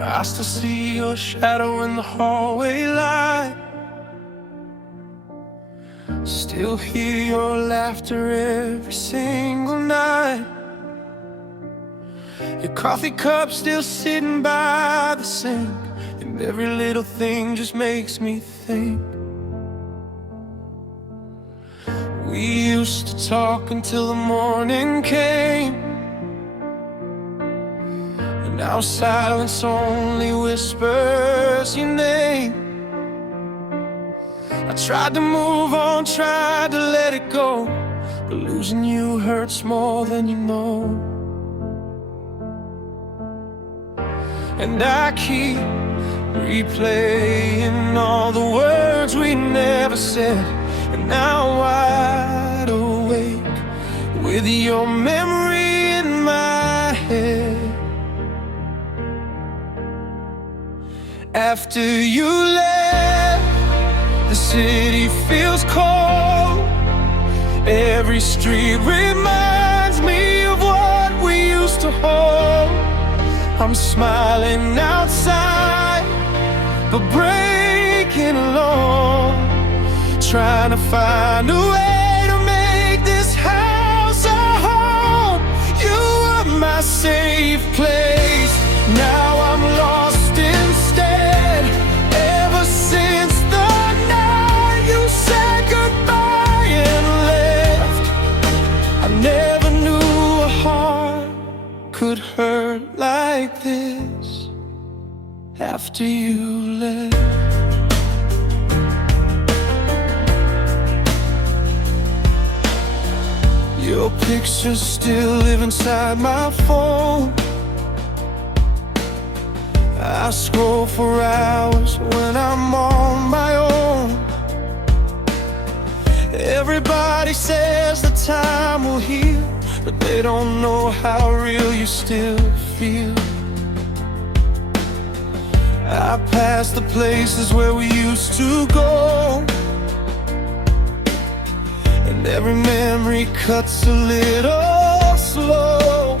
I still see your shadow in the hallway light. Still hear your laughter every single night. Your coffee cup still sitting by the sink, and every little thing just makes me think. We used to talk until the morning came, and now silence only whispers your name. I tried to move on, tried to let it go, but losing you hurts more than you know. And I keep replaying all the words we never said, and now wide awake with your memory in my head. After you left, the city feels cold. Every street reminds me of what we used to hold. I'm smiling outside, but breaking alone, trying to find a way to make this house a home. You were my safe place, now I'm lost instead. Ever since the night you said goodbye and left, I never knew a heart could hurt like this. After you left, your pictures still live inside my phone. I scroll for hours when I'm on my own. Everybody says the time will heal, but they don't know how real you still feel. I pass the places where we used to go, and every memory cuts a little slow.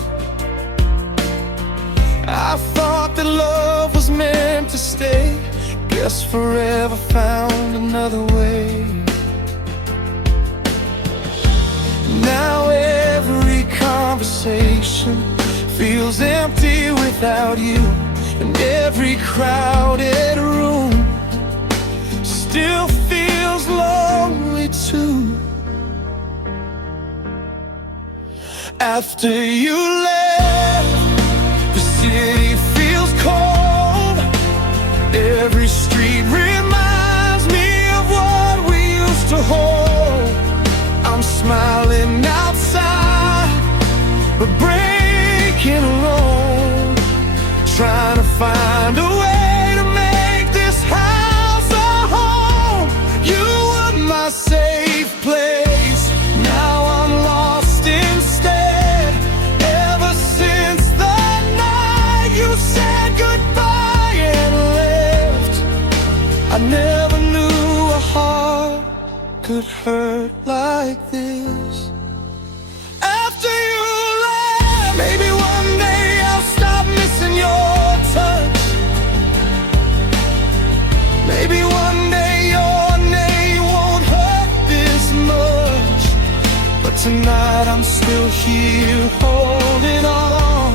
I thought that love was meant to stay, guess forever found another way. Now every conversation feels empty without you, and every crowded room still feels lonely too. After you left, the city feels cold. Every street reminds me of what we used to hold. I'm smiling outside, but breaking alone, trying to find a way to make this house a home. You were my safe place, now I'm lost instead. Ever since the night you said goodbye and left, I never knew a heart could hurt like this. After you left, maybe one day I'll stop missing your touch. Maybe one day your name won't hurt this much. But tonight I'm still here holding on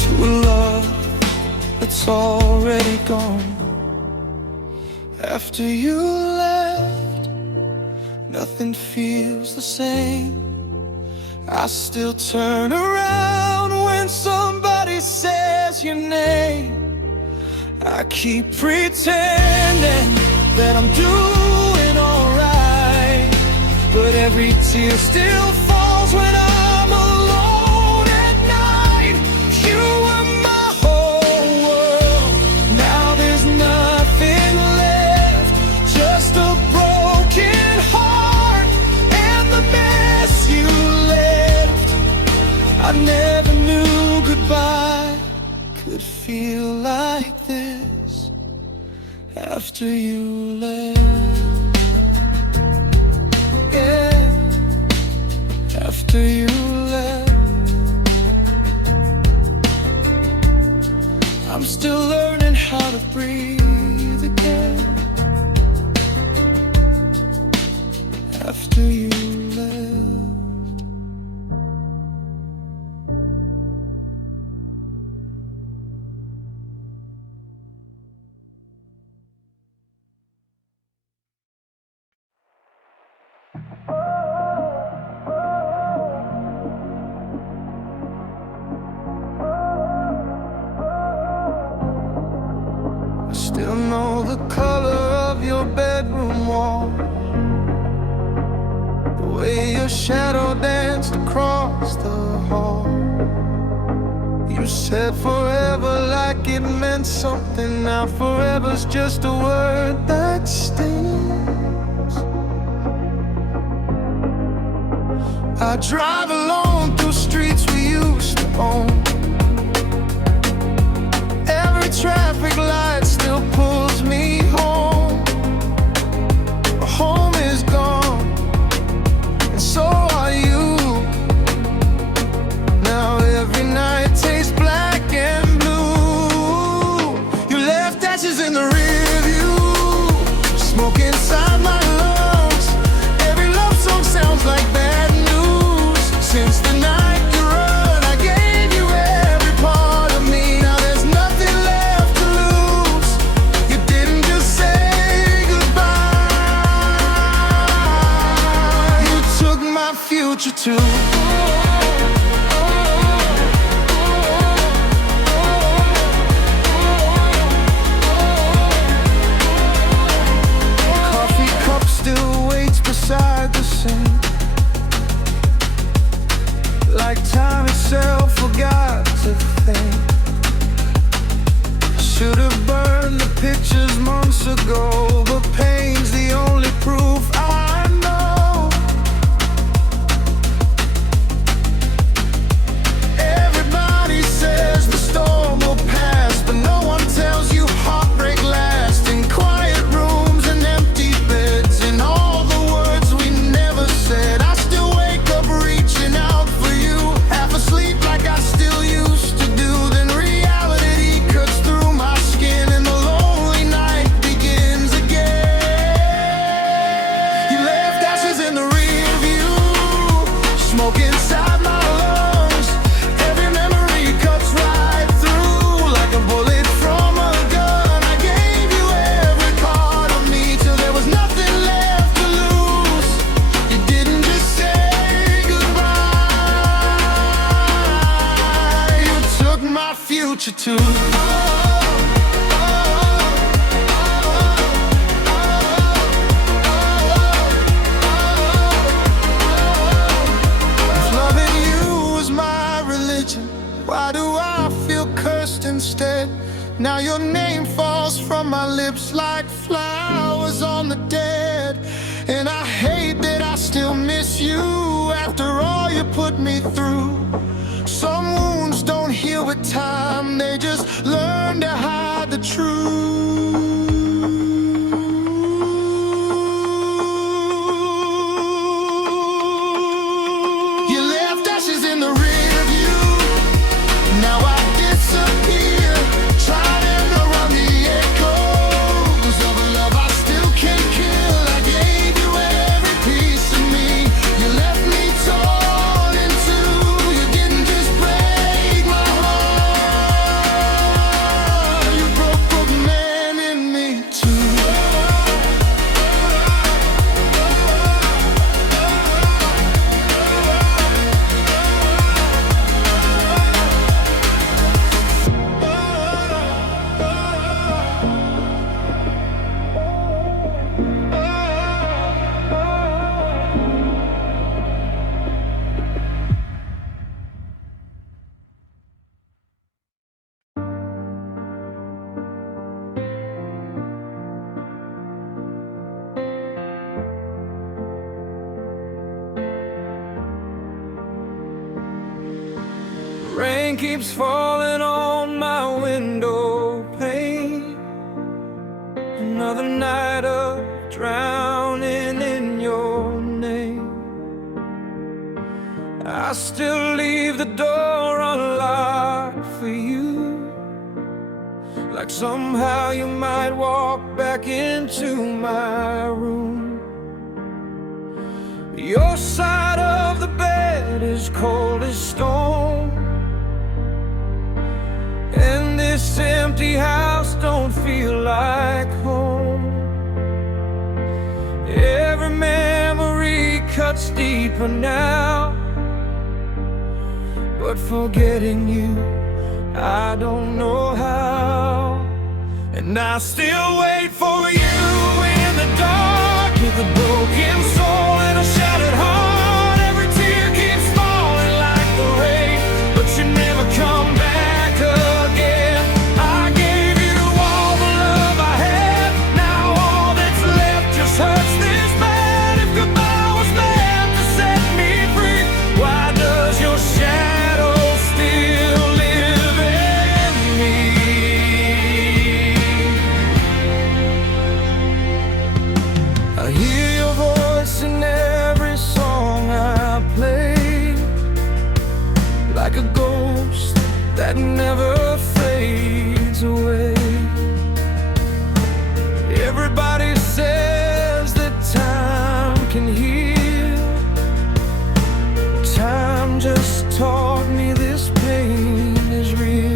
to a love that's already gone. After you left, nothing feels the same. I still turn around when somebody says your name. I keep pretending that I'm doing alright, but every tear still falls when I'm alone at night. You were my whole world, now there's nothing left, just a broken heart and the mess you left. I never knew goodbye could feel like this. After you left, yeah. After you left, after you left. I still know the color of your bedroom wall, the way your shadow danced across the hall. You said forever like it meant something. Now forever's just a word that stings. I drive alone through streets we used to own. Every traffic light still pulls me home. But home is gone, and so are you. Now every night tastes black and blue. You left ashes in the rear view, smoke inside my lungs. Every love song sounds like bad news. Since the night you run, I gave you every part of me. Now there's nothing left to lose. You didn't just say goodbye, you took my future too. Beside the sink, like time itself forgot to think. Should've burned the pictures months ago, but pain's the only proof I know. Everybody says the storm will pass, but no one tells you heartbreak lasts. In quiet rooms and empty beds, and all the words we never said. I still wake up reaching out for you, half asleep like I still used to do. Then reality cuts through my skin, and the lonely night begins again. You left ashes in the rear view, smoke inside my lungs. Every memory cuts right through like a bullet from a gun. I gave you every part of me till there was nothing left to lose. You didn't just say goodbye, you took my future too. If loving you was my religion, why do I feel cursed instead? Now your name falls from my lips like flowers on the dead. And I hate that I still miss you after all you put me through. Some wounds don't heal with time, they just learn to hide the truth. You left ashes in the rear view, now I disappear, trying to run the echoes of a love I still can't kill. I gave you every piece of me, you left me torn in two. You didn't just break my heart, you broke a man in me too. Rain keeps falling on my window pane. Another night of drowning in your name. I still leave the door unlocked for you, like somehow you might walk back into my room. Your side of the bed is cold as stone, and this empty house don't feel like home. Every memory cuts deeper now, but forgetting you, I don't know how. And I still wait for you in the dark, with a broken soul and a shattered heart. Every tear keeps falling like the rain, but you never come back again. I gave you all the love I had, now all that's left just hurts this bad. If goodbye was meant to set me free, why does your shadow still live in me? I hear your voice in every song I play, like a ghost that never fades away. Everybody says that time can heal. Time just taught me this pain is real.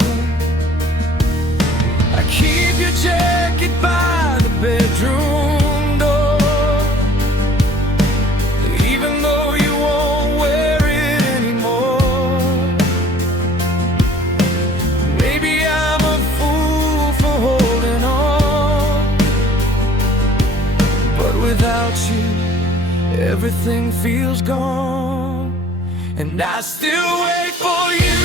I keep your jacket by the bedroom door, even though you won't wear it anymore. Maybe I'm a fool for holding on, but without you, everything feels gone. And I still wait for you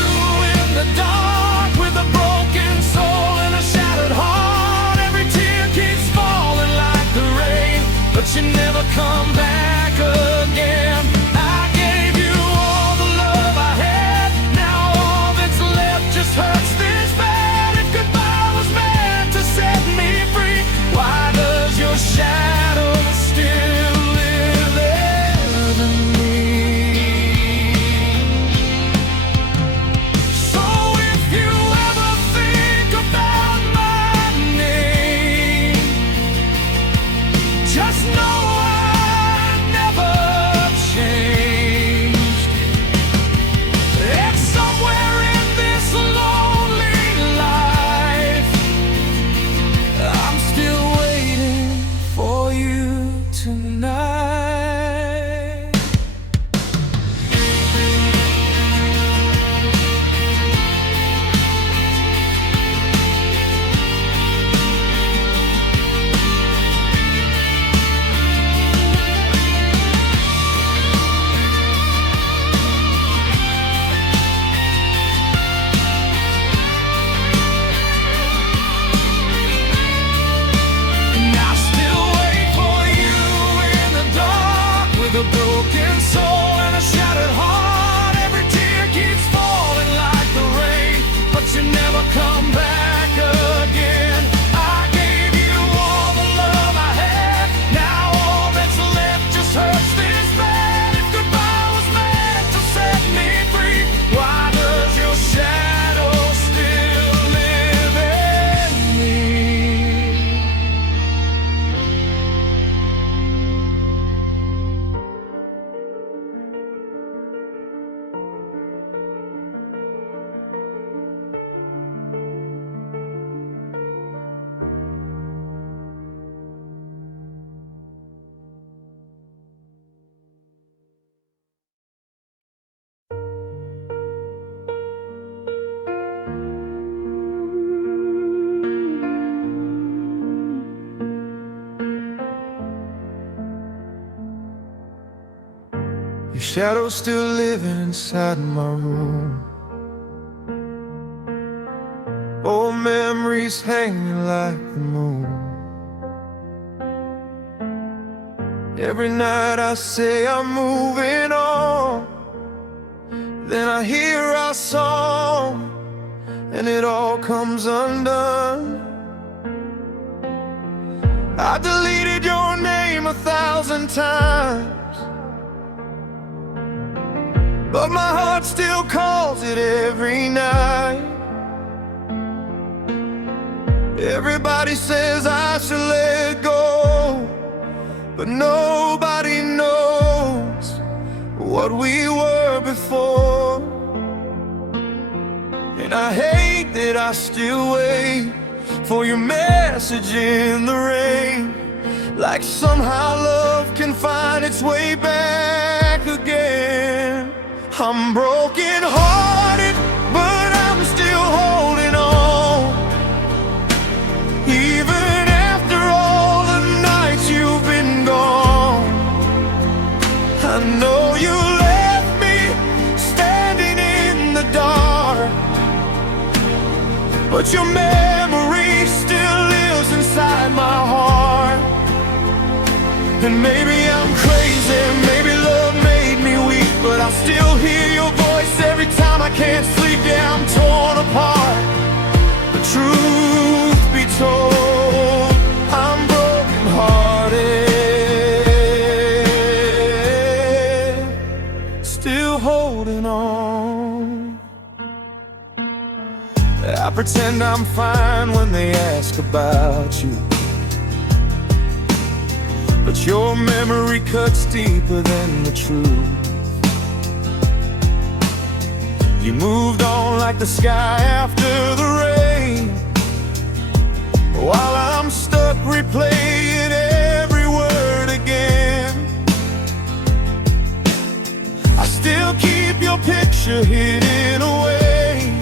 in the dark, with a broken soul and a shattered heart. Every tear keeps falling like the rain, but you never come back again. I gave you all the love I had, now all that's left just hurts this bad. If goodbye was meant to set me free, why does your shadow still live in me? So if you ever think about my name, just know I never changed. And somewhere in this lonely life, I'm still waiting for you tonight. And I still wait for you in the dark, with a broken soul and a shattered heart. Every tear keeps falling like the rain, but you never come back again. I gave you all the love I had, now all that's left just hurts this bad. If goodbye was meant to set me free, why does your shadow still live in me? Your shadow's still living inside my room. Old memories hanging like the moon. Every night I say I'm moving on, then I hear our song, and it all comes undone. I deleted your name 1,000 times, but my heart still calls it every night. Everybody says I should let go, but nobody knows what we were before. And I hate that I still wait for your message in the rain, like somehow love can find its way back again. I'm broken hearted, but I'm still holding on. Even after all the nights you've been gone, I know you left me standing in the dark, but your memory still lives inside my heart. And maybe I'm crazy, maybe love made me weak, but I still hear your voice every time I can't sleep. Yeah, I'm torn apart. The truth be told, I'm broken hearted, still holding on. I pretend I'm fine when they ask about you, but your memory cuts deeper than the truth. You moved on like the sky after the rain, while I'm stuck replaying every word again. I still keep your picture hidden away,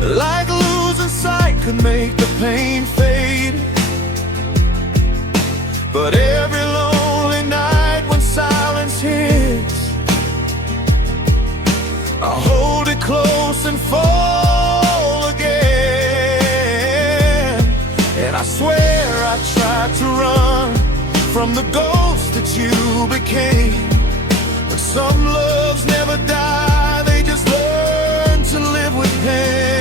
like losing sight could make the pain fade. But every lonely night when silence hits, I hold it close and fall again. And I swear I tried to run from the ghost that you became, but some loves never die, they just learn to live with pain.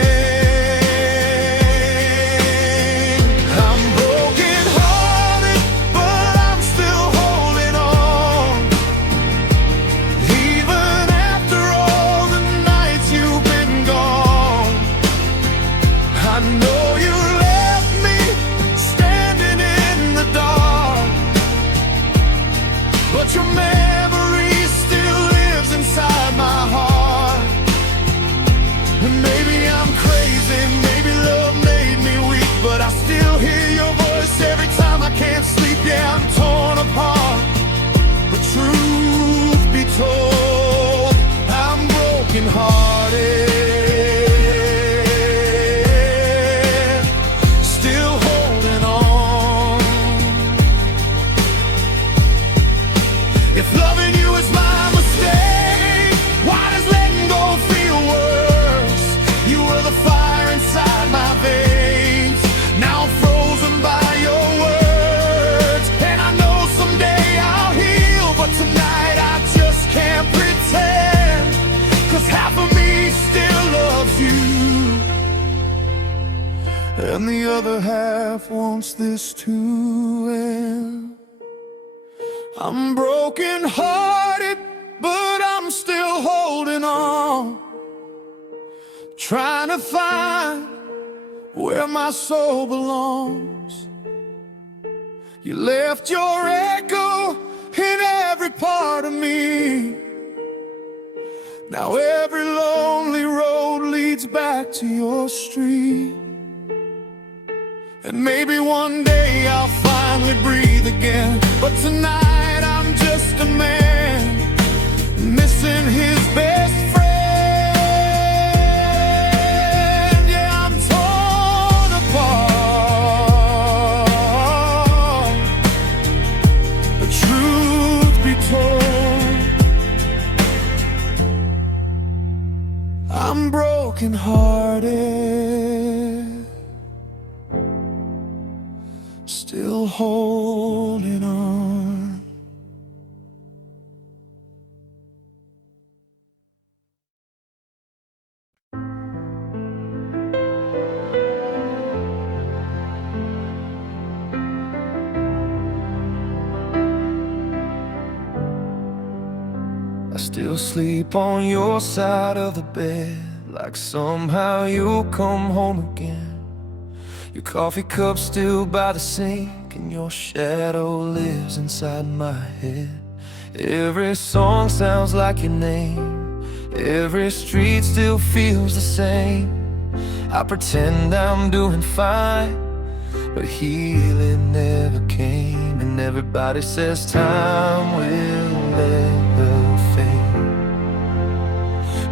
Your memory still lives inside my heart. And maybe I'm crazy, maybe love made me weak, but I still hear your voice every time I can't sleep. Yeah, I'm torn apart. The truth be told, I'm broken hearted, still holding on. If loving you is my mistake, why does letting go feel worse? You were the fire inside my veins, now I'm frozen by your words. And I know someday I'll heal, but tonight I just can't pretend, 'cause half of me still loves you, and the other half wants this to end. I'm broken hearted, but I'm still holding on, trying to find where my soul belongs. You left your echo in every part of me. Now every lonely road leads back to your street. And maybe one day I'll finally breathe again, but tonight I'm just a man missing his best friend. Yeah, I'm torn apart. The truth be told, I'm broken hearted, still holding on. I still sleep on your side of the bed, like somehow you'll come home again. Your coffee cup still by the sink, and your shadow lives inside my head. Every song sounds like your name. Every street still feels the same. I pretend I'm doing fine, but healing never came. And everybody says time will never fade,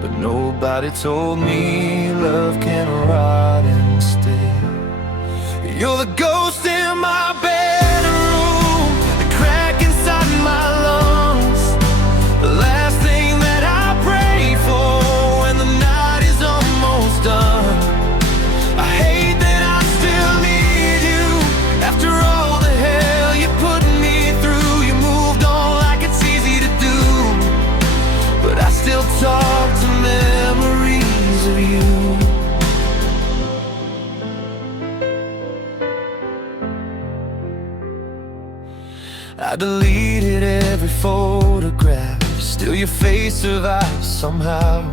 but nobody told me love can rot and stay. You're the ghost in my bedroom, the crack inside my lungs, the last thing that I pray for when the night is almost done. I hate that I still need you after all the hell you put me through. You moved on like it's easy to do, but I still talk to memories of you. I deleted every photograph, still your face survives somehow.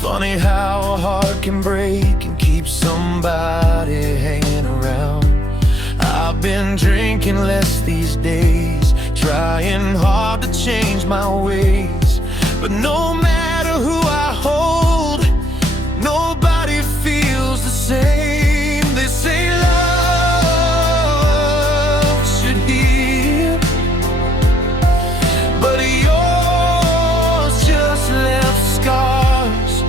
Funny how a heart can break and keep somebody hanging around. I've been drinking less these days, trying hard to change my ways, but no matter who I hold, nobody feels the same. They say love should heal, but yours just left scars.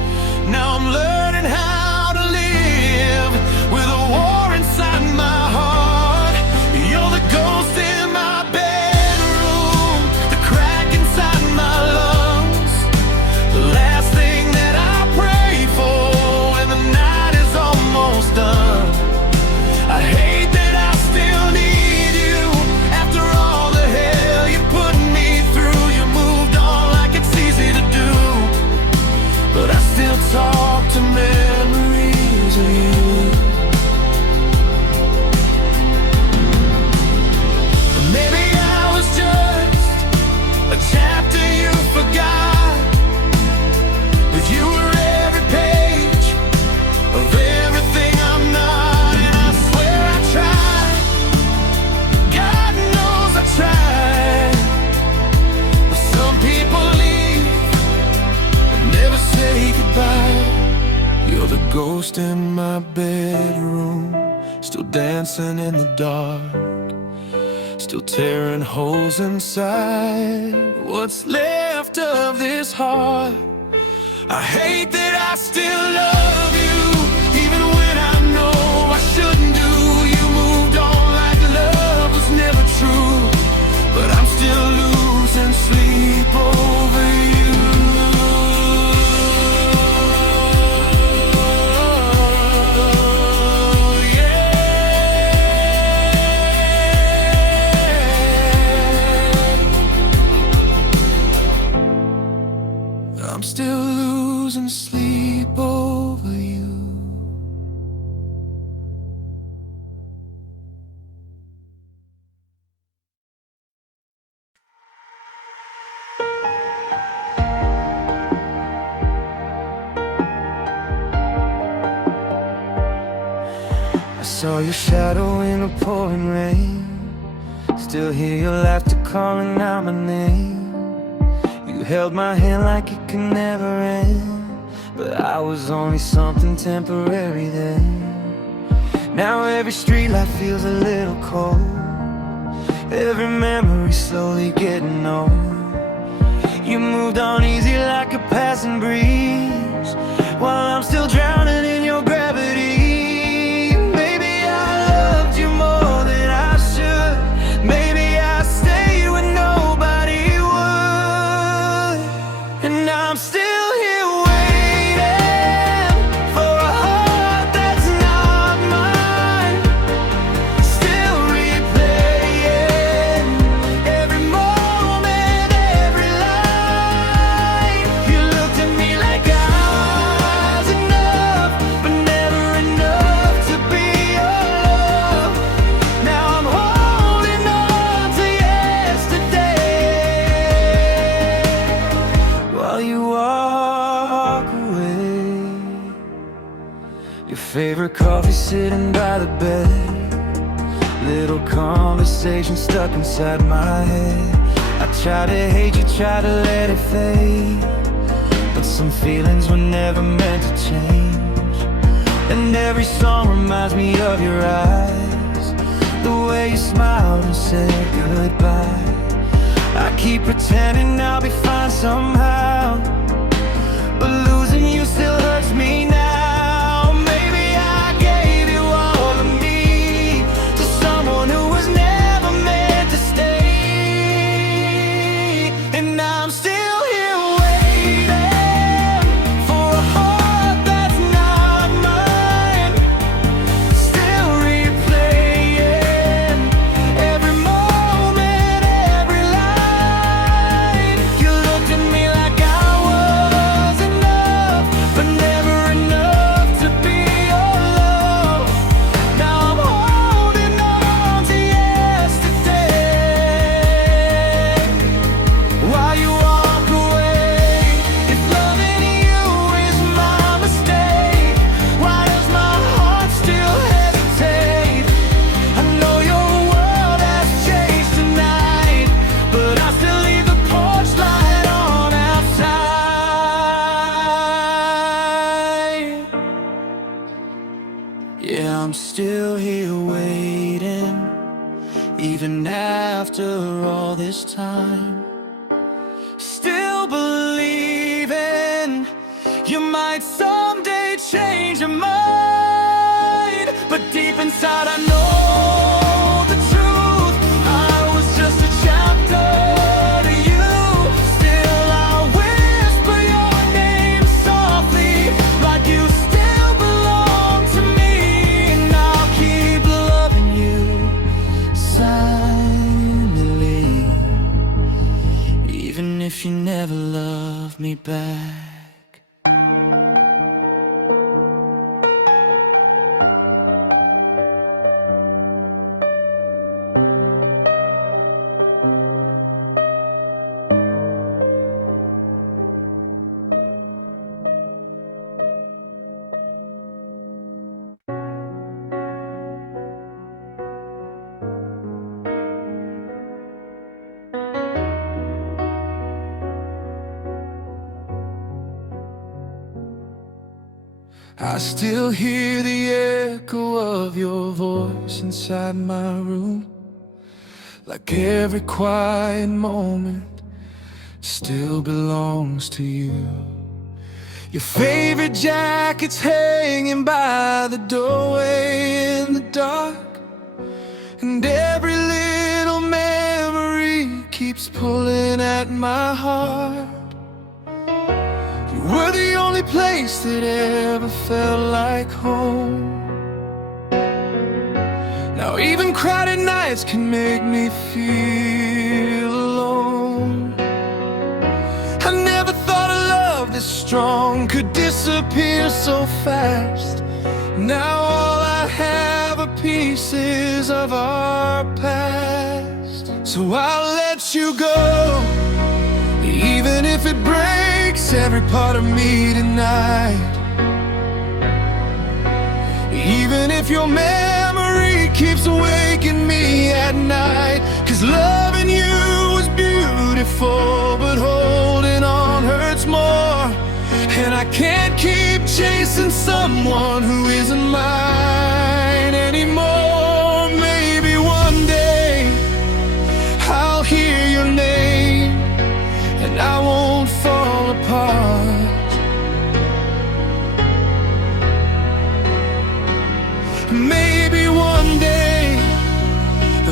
Now I'm learning how to live with a war inside my heart. You're the ghost in my bedroom, the crack inside my lungs, the last thing that I pray for when the night is almost done. I hate that I still need you after all the hell you put me through. You moved on like it's easy to do, but I still talk to memories of you. Maybe I was just a chapter you forgot, but you were every page of everything I'm not. And I swear I tried, God knows I tried, but some people leave and never say goodbye. You're the ghost in my bedroom, still dancing in the dark, still tearing holes inside what's left of this heart. I hate that I still love you, even when I know I shouldn't do. You moved on like love was never true, but I'm still losing sleep over you. I'm still losing sleep over you. I saw your shadow in the pouring rain, still hear your laughter calling out my name. You held my hand like it could never end, but I was only something temporary then. Now every streetlight feels a little cold, every memory slowly getting old. You moved on easy like a passing breeze, while I'm still drowning in your gravity. Maybe I loved you more than I should, maybe I stayed when nobody would, and I'm still here waiting for a heart that's not mine, still replaying every moment, every line. You looked at me like I was enough, but never enough to be your love. Now I'm holding on to yesterday while you walk away. Your favorite coffee sitting by the bed, little conversation stuck inside my head. I try to hate, you try to let it fade, but some feelings were never meant to change. And every song reminds me of your eyes, the way you smiled and said goodbye. I keep pretending I'll be fine somehow, but losing you still hurts me now. Maybe I gave you all of me to someone who was never meant to stay. And I'm still here waiting for a heart that's not mine, still replaying every moment, every line. You looked at me like I was enough, but never enough to be your love. Now I'm holding on to yesterday. Why you walk away if loving you is my mistake? Why does my heart still hesitate? I know your world has changed tonight, but I still leave the porch light on outside. Yeah, I'm still here waiting, even after all this time. Still believing you might someday change your mind, but deep inside I know the truth. I was just a chapter to you. Still I whisper your name softly, like you still belong to me. And I'll keep loving you silently, even if you never love me back. I still hear the echo of your voice inside my room, like every quiet moment still belongs to you. Your favorite jacket's hanging by the doorway in the dark, and every little memory keeps pulling at my heart. You were the only place that ever felt like home. Now even crowded nights can make me feel alone. I never thought a love this strong could disappear so fast. Now all I have are pieces of our past. So I'll let you go, even if it breaks every part of me tonight. Even if your memory keeps waking me at night. 'Cause loving you was beautiful, but holding on hurts more. And I can't keep chasing someone who isn't mine anymore. Maybe one day I'll hear your name and I won't fall apart. Maybe one day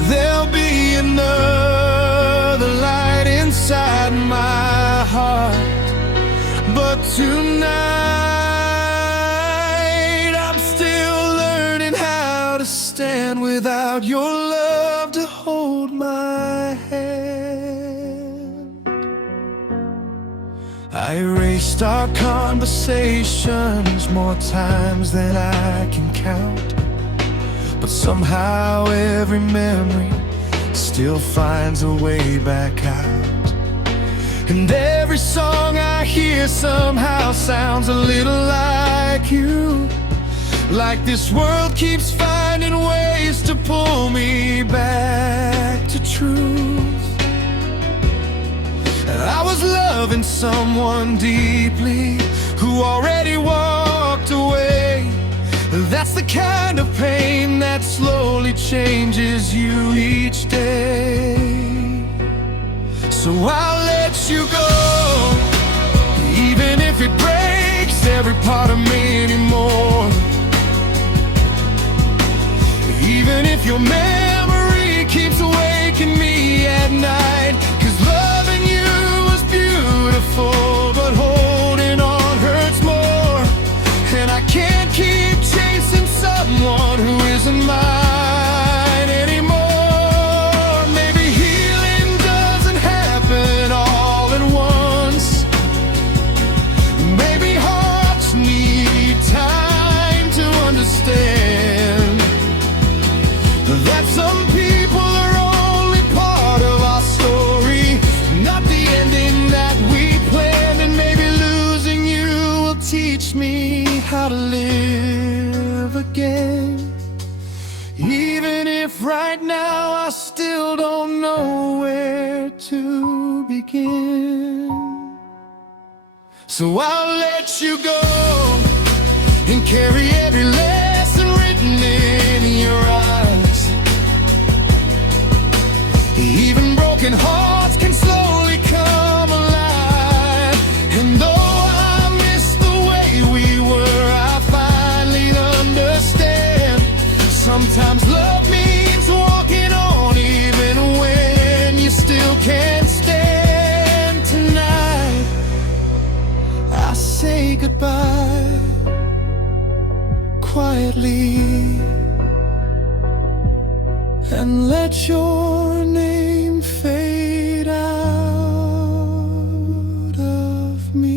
there'll be another light inside my heart. But tonight I'm still learning how to stand without your love to hold my hand. I erased our conversations more times than I can count, but somehow every memory still finds a way back out. And every song I hear somehow sounds a little like you. Like this world keeps finding ways to pull me back to truth. loving someone deeply who already walked away. That's the kind of pain that slowly changes you each day. So I'll let you go, even if it breaks every part of me anymore. Even if your memory keeps waking me at night. 'Cause loving you was beautiful, but holding on hurts more. And I can't keep chasing someone who isn't mine anymore. Maybe healing doesn't happen all at once. Maybe hearts need time to understand that some people are only part of our story, not the ending that we planned. And maybe losing you will teach me how to live again, even if right now I still don't know where to begin. So I'll let you go and carry every lesson written in your eyes. Even broken hearts can slowly come alive. And though I miss the way we were, I finally understand. Sometimes love means walking on even when you still can't stand. Tonight I say goodbye quietly and let your name fade out of me.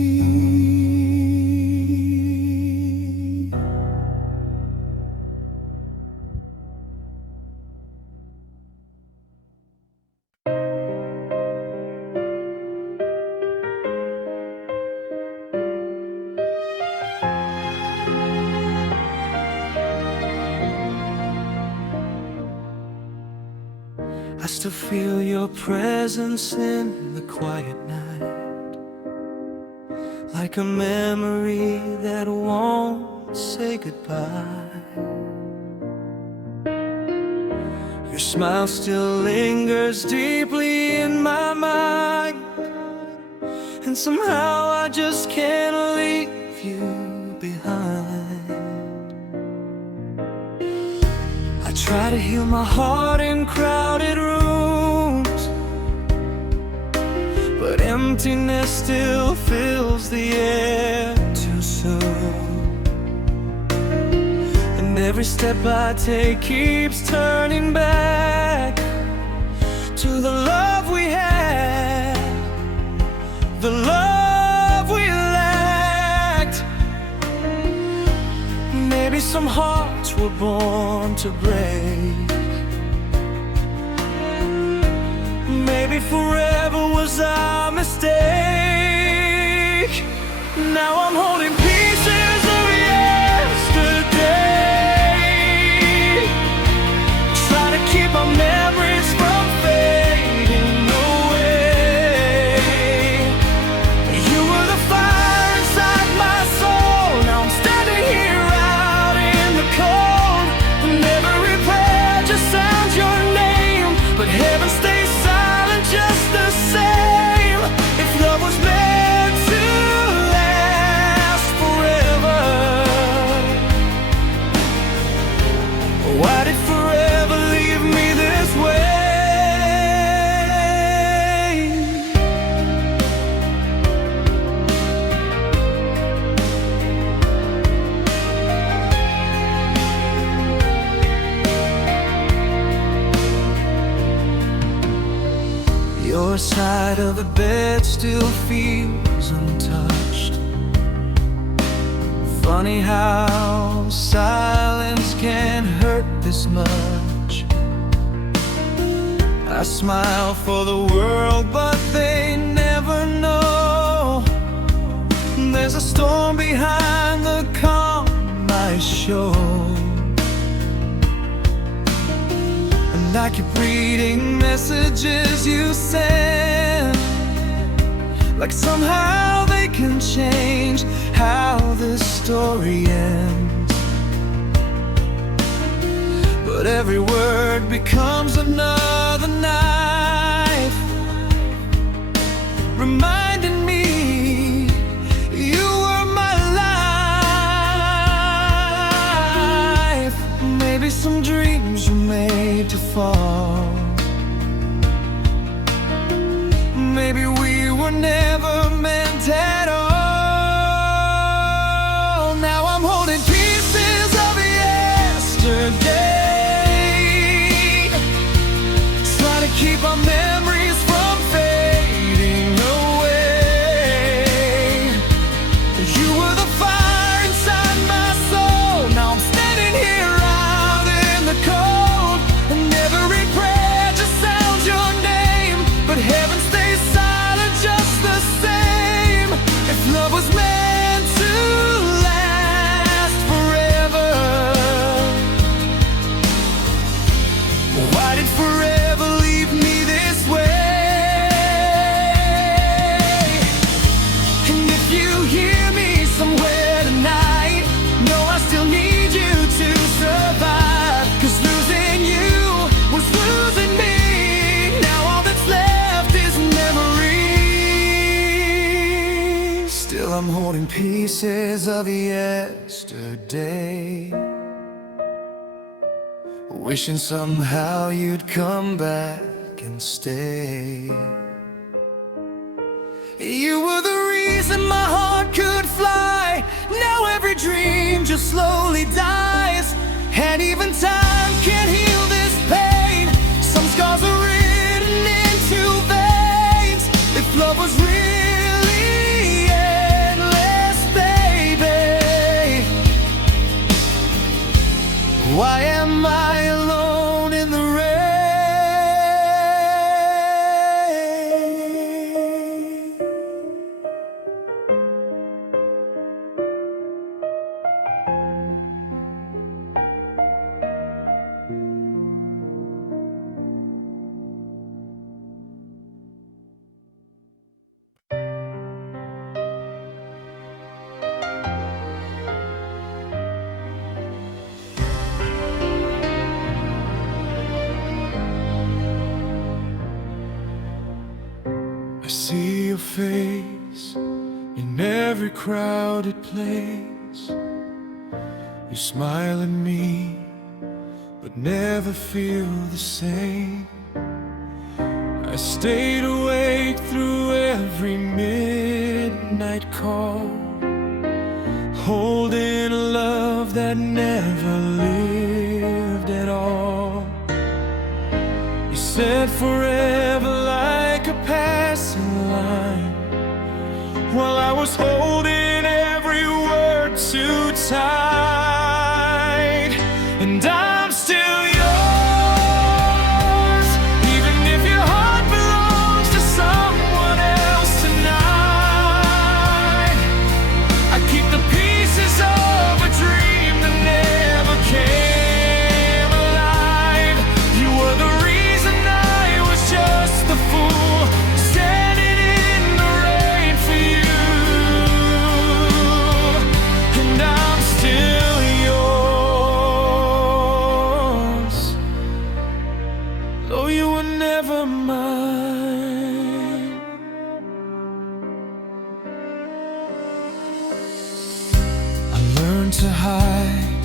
I still feel your presence in the quiet night, like a memory that won't say goodbye. Your smile still lingers deeply in my mind, and somehow I just can't leave you behind. I try to heal my heart in crowded rooms, but emptiness still fills the air too soon. And every step I take keeps turning back to the love we had, the love we lacked. Maybe some hearts were born to break. Maybe forever was our mistake. Now I'm holding pieces of yesterday, trying to keep our memories from fading away. You were the fire inside my soul. Now I'm standing here out in the cold, and every prayer just sounds your name. But heaven stays silent just the same. If love was meant to last forever, why did forever leave me this way? Your side of the bed still feels untouched. Funny how silence can hurt this much. I smile for the world, but they never know there's a storm behind the calm I show. And I keep reading messages you send, like somehow they can change how this story ends. But every word becomes another knife, reminding me you were my life. Maybe some dreams you made to fall, maybe we were never meant at all. Now I'm holding pieces of yesterday, trying to keep our memories from fading away. You were the fire inside my soul. Now I'm standing here out in the cold, and every prayer just sounds your name. But heaven stays silent just the same. If love was meant to last forever, why did forever leave me this way? And if you hear me somewhere tonight, know I still need you to survive. 'Cause losing you was losing me. Now all that's left is memories. Still I'm holding pieces of yesterday, wishing somehow you'd come back and stay. You were the reason my heart could fly. Now every dream just slowly dies, and even time can't heal this pain. Some scars are written into veins. If love was really endless, baby, why am I alone in the rain? I see your face in every crowded place. You smile at me, but never feel the same. I stayed awake through every midnight call, holding a love that never lived at all. You said forever like a passing line, while I was holding every word too tight. And I'm still yours, even if your heart belongs to someone else tonight. I keep the pieces of a dream that never came alive. You were the reason I was just the fool, standing in the rain for you. And I'm still yours, though you were never mine. I learned to hide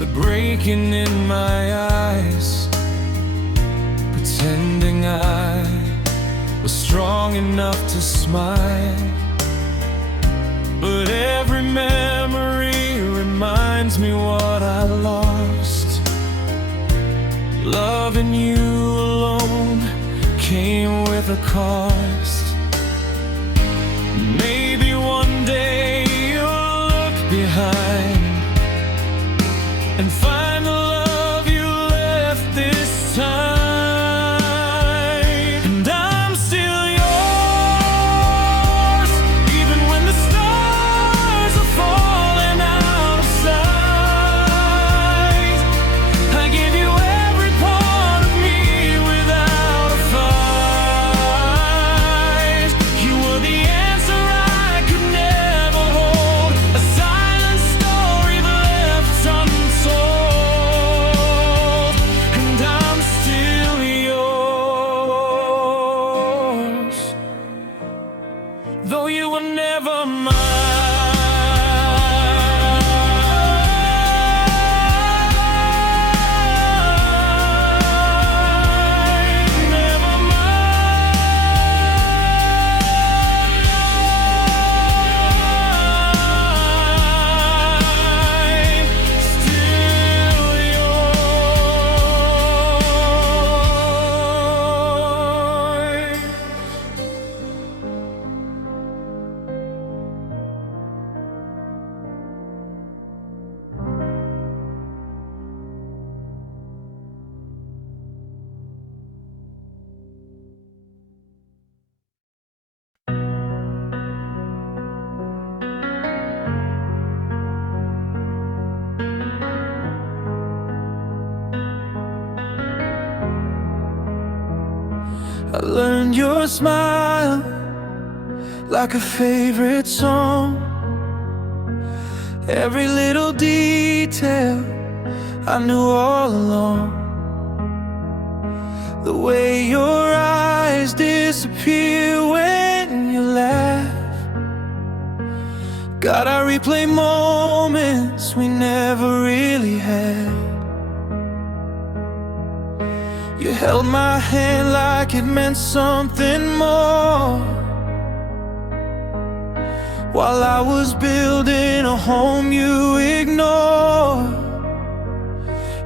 the breaking in my eyes, pretending I was strong enough to smile. But every memory reminds me what I lost. Loving you alone came with a cost. Maybe one day you'll look behind and find the love you left this time. And I'm still yours, even when the stars are falling out of sight. I give you every part of me without a fight. never mind. I learned your smile like a favorite song. Every little detail I knew all along. The way your eyes disappear when you laugh. God, I replay moments we never really had. You held my hand like it meant something more, while I was building a home you ignored.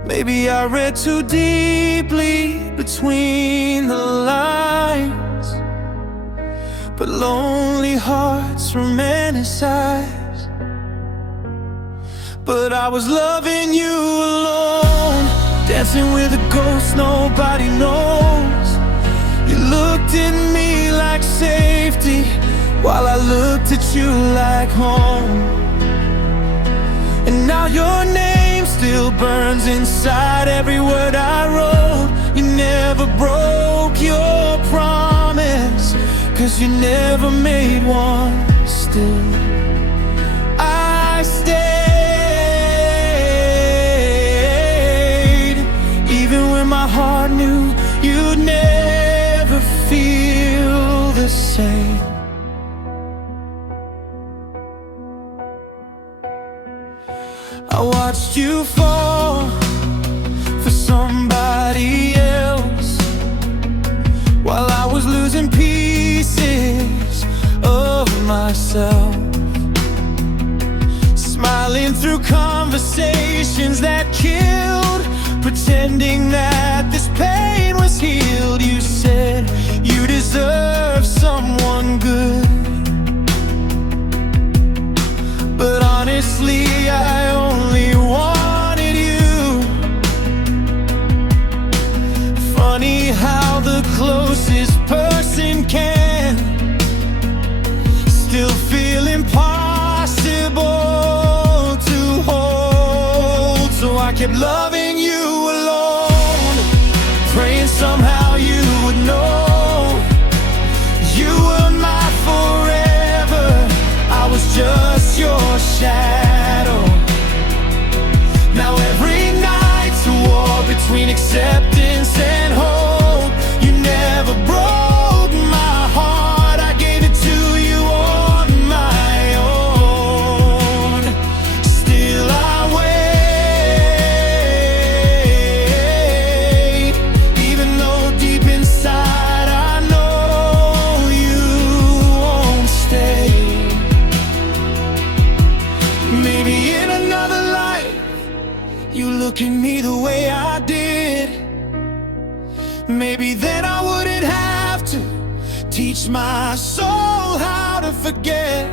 Maybe I read too deeply between the lines, but lonely hearts romanticize. But I was loving you alone, dancing with a ghost nobody knows. You looked at me like safety, while I looked at you like home. And now your name still burns inside every word I wrote. You never broke your promise, 'cause you never made one. Still I stayed, even when my heart knew you'd never feel the same. I watched you fall for somebody else, while I was losing pieces of myself. Smiling through conversations that killed, pretending that this pain was healed. You said you deserve someone good, but honestly I only wanted you. Funny how the closest person can still feel impossible to hold. So I kept loving you alone, praying somehow you would know you were my forever. I was just your shadow. Now every night's a war between acceptance and hope. You never broke my heart, I gave it to you on my own. Still I wait, even though deep inside I know you won't stay. Maybe in another life you look at me the way I did. Maybe then I wouldn't have to teach my soul how to forget.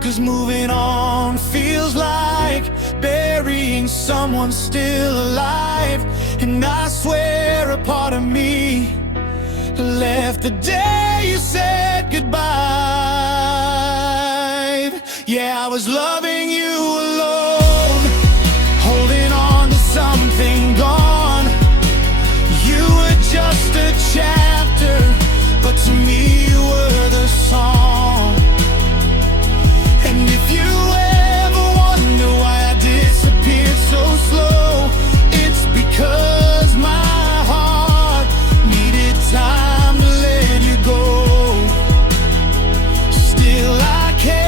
'Cause moving on feels like burying someone still alive. And I swear a part of me left the day you said goodbye. Yeah, I was loving you alone, holding on to something gone. You were just a chapter, but to me you were the song. And if you ever wonder why I disappeared so slow, it's because my heart needed time to let you go. Still I care.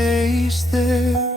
place there.